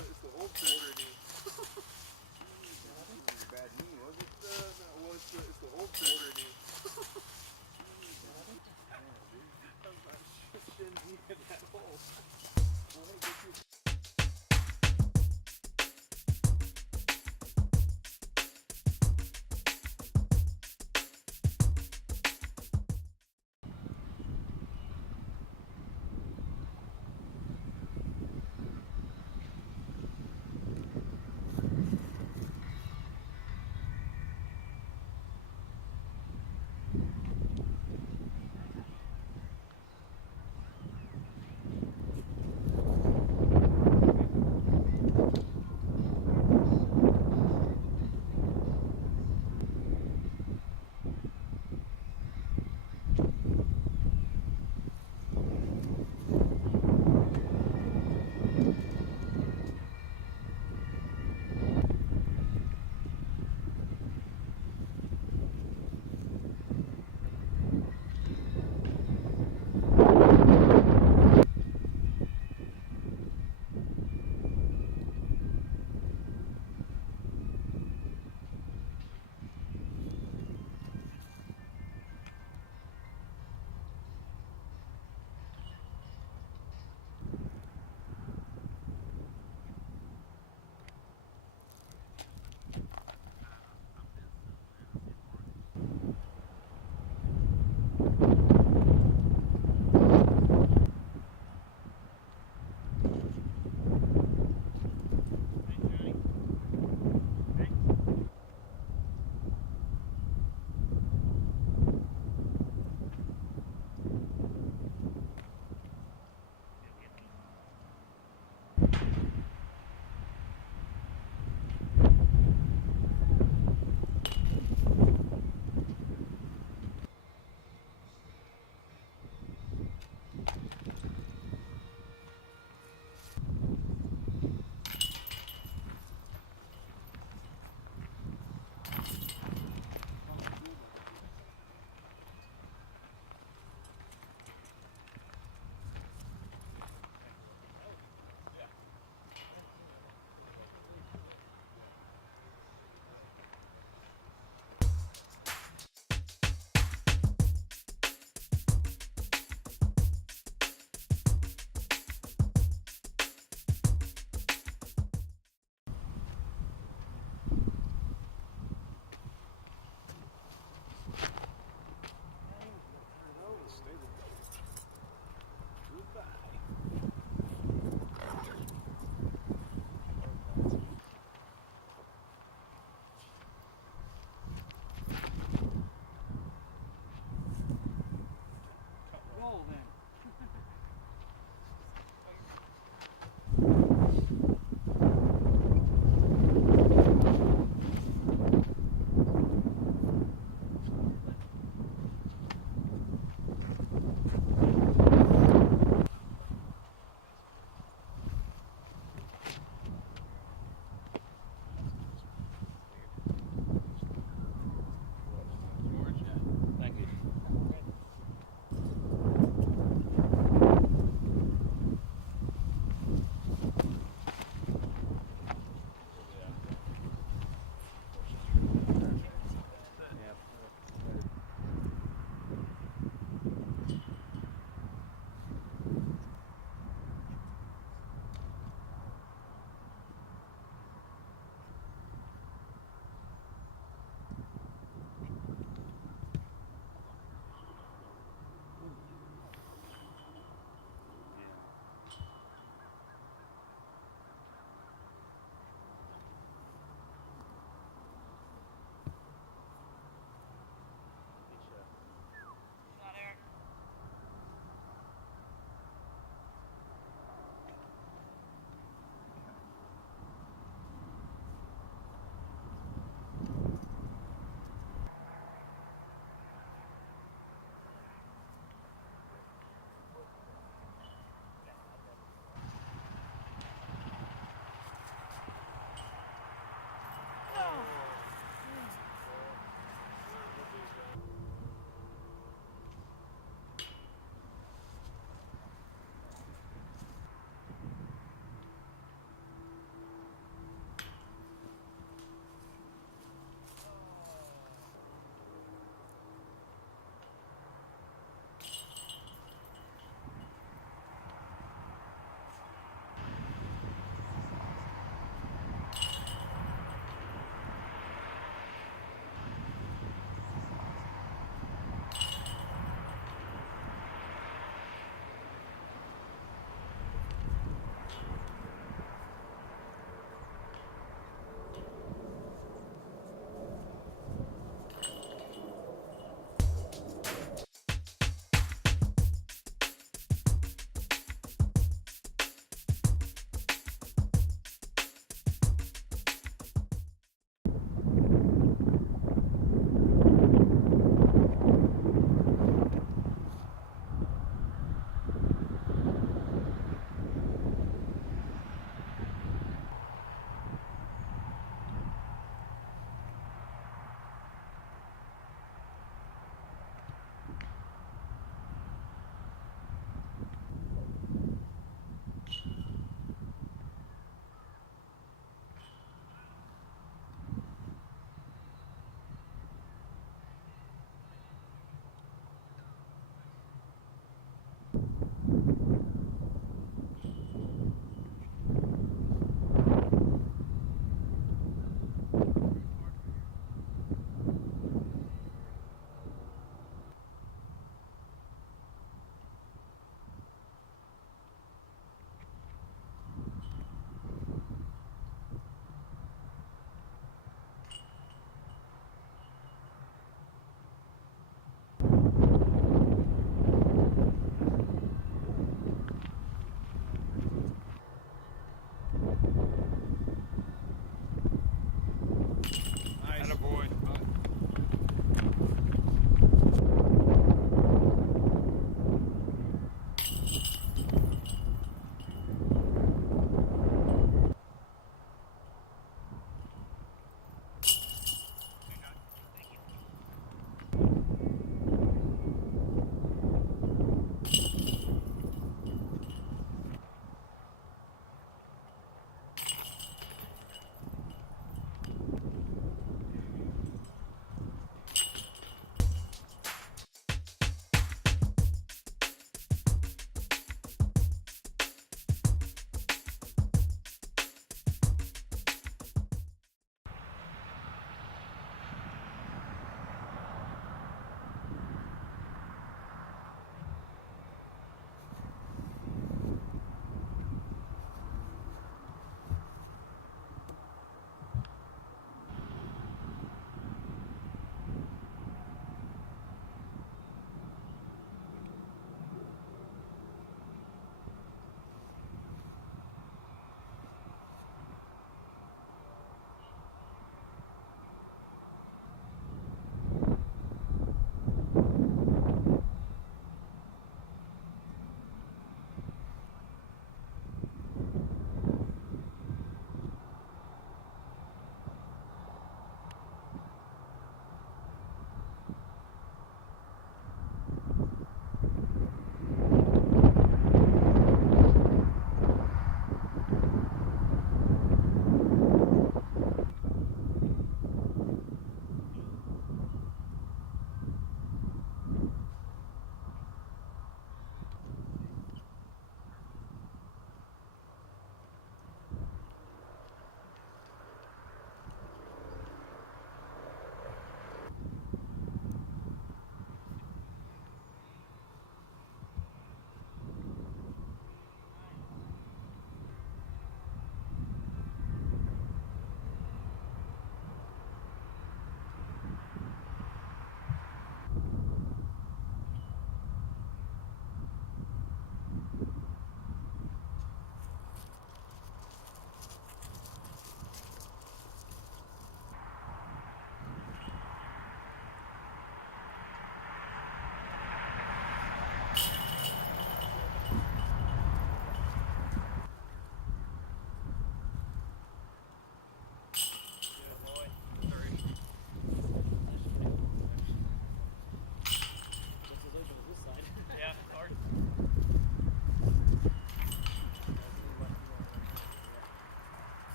it's the old shoulder knee. Bad knee, was it? No, well, it's the old shoulder knee. I'm not shin deep in that hole.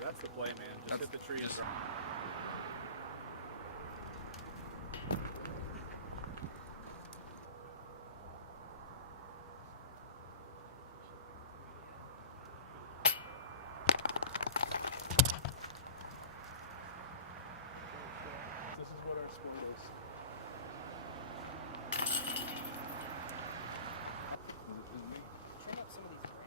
That's the play, man. Just hit the tree and run. This is what our school is. Trim up some of these branches.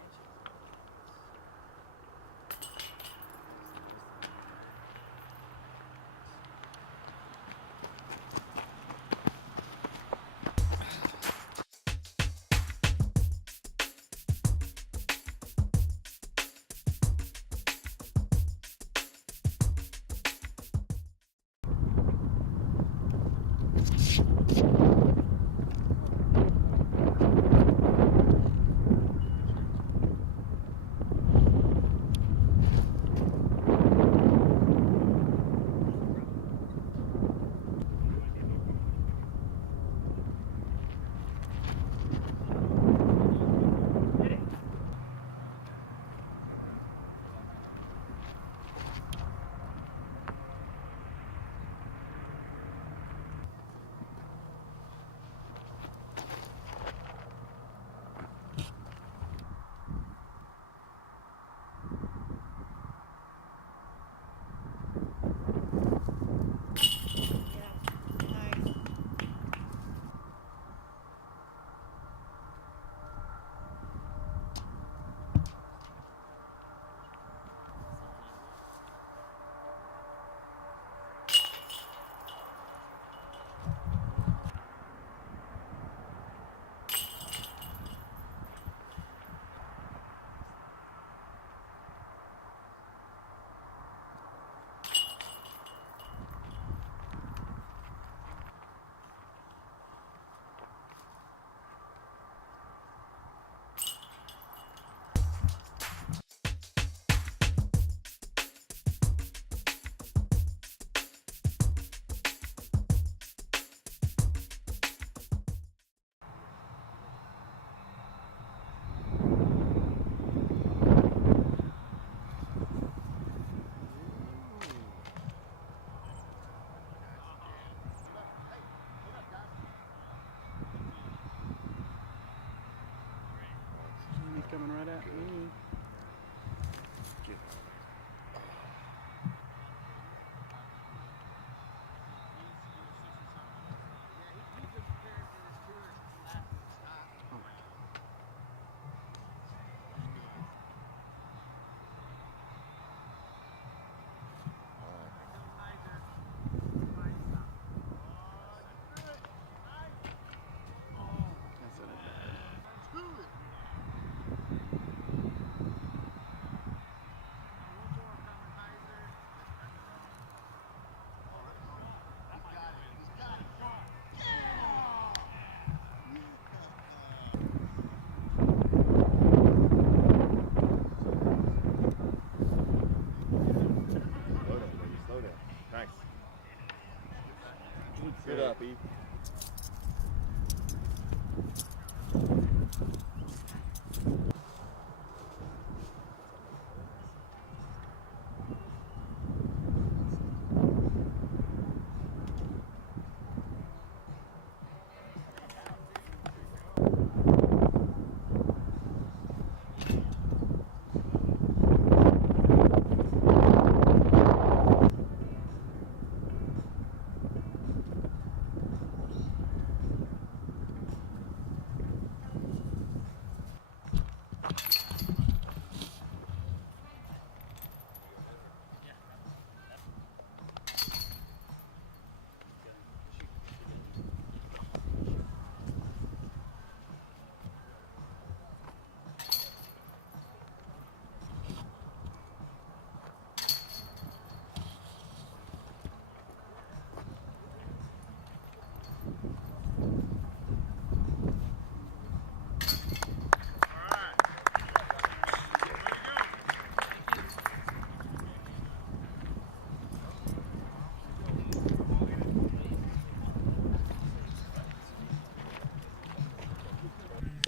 He's coming right at me.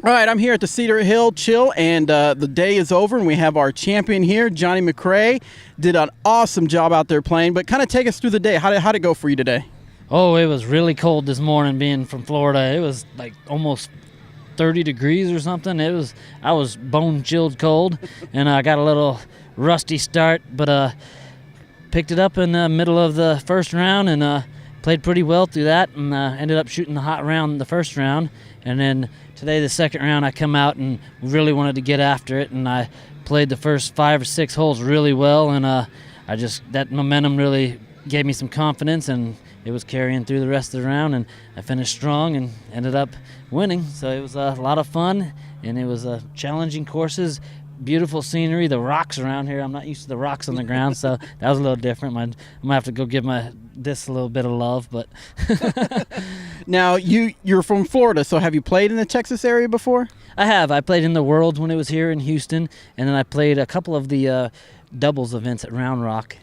All right, I'm here at the Cedar Hill Chill, and the day is over, and we have our champion here, John E McCray. Did an awesome job out there playing, but kind of take us through the day. How'd it go for you today? Oh, it was really cold this morning being from Florida. It was like almost 30 degrees or something. I was bone chilled cold, and I got a little rusty start, but picked it up in the middle of the first round and played pretty well through that, and ended up shooting the hot round the first round. And then today, the second round, I come out and really wanted to get after it, and I played the first 5 or 6 holes really well, and that momentum really gave me some confidence, and it was carrying through the rest of the round, and I finished strong and ended up winning. So it was a lot of fun, and it was challenging courses, beautiful scenery, the rocks around here. I'm not used to the rocks on the ground, so that was a little different. I'm gonna have to go give my disc a little bit of love, but Now, you're from Florida, so have you played in the Texas area before? I have. I played in the Worlds when it was here in Houston, and then I played a couple of the doubles events at Round Rock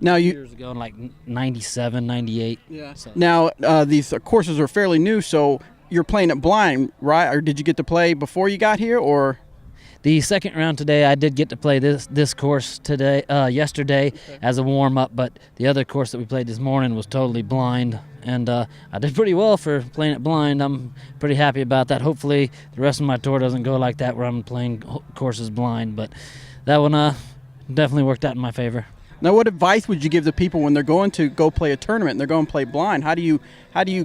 Now years ago in like 97, 98. Yeah. So. Now, these courses are fairly new, so you're playing it blind, right? Or did you get to play before you got here, or? The second round today, I did get to play this course yesterday as a warm-up, but the other course that we played this morning was totally blind, and I did pretty well for playing it blind. I'm pretty happy about that. Hopefully the rest of my tour doesn't go like that where I'm playing courses blind, but that one definitely worked out in my favor. Now, what advice would you give the people when they're going to go play a tournament and they're going to play blind? How do you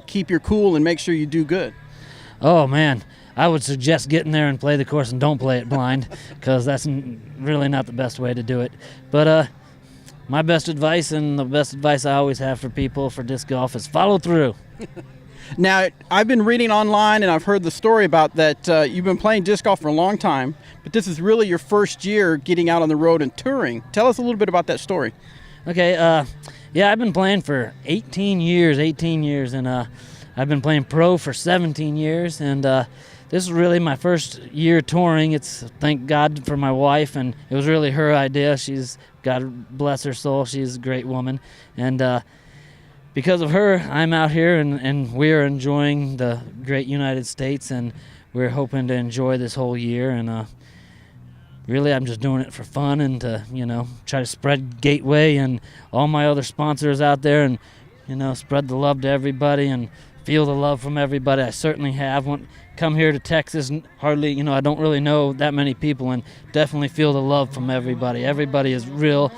keep your cool and make sure you do good? Oh, man. I would suggest getting there and play the course and don't play it blind, because that's really not the best way to do it. But my best advice, and the best advice I always have for people for disc golf, is follow through. Now, I've been reading online and I've heard the story about that you've been playing disc golf for a long time, but this is really your first year getting out on the road and touring. Tell us a little bit about that story. Okay, yeah, I've been playing for 18 years, and I've been playing pro for 17 years, and this is really my first year touring. It's thank God for my wife, and it was really her idea. God bless her soul, she's a great woman, and because of her, I'm out here, and we're enjoying the great United States, and we're hoping to enjoy this whole year, and really I'm just doing it for fun and to, try to spread Gateway and all my other sponsors out there, and, spread the love to everybody and feel the love from everybody. I certainly have. Come here to Texas, hardly, I don't really know that many people, and definitely feel the love from everybody. Everybody has really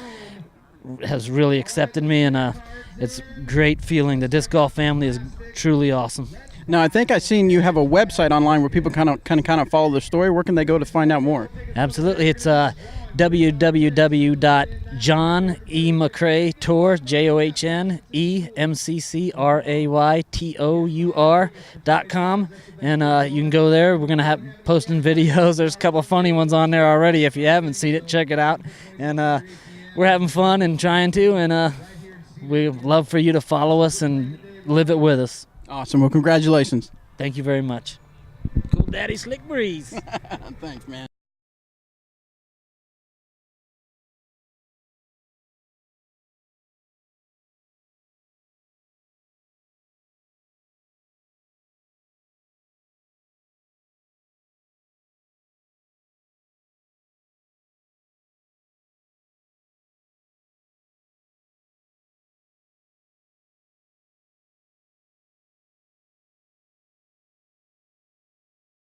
accepted me, and it's great feeling. The disc golf family is truly awesome. Now, I think I've seen you have a website online where people kind of follow the story. Where can they go to find out more? Absolutely. It's www.johnemccraytour, JohnEMCCRAYTOUR.com, and you can go there. We're going to have posting videos. There's a couple of funny ones on there already. If you haven't seen it, check it out. And we're having fun and trying to, and we'd love for you to follow us and live it with us. Awesome. Well, congratulations. Thank you very much. Cool Daddy Slick Breeze. Thanks, man.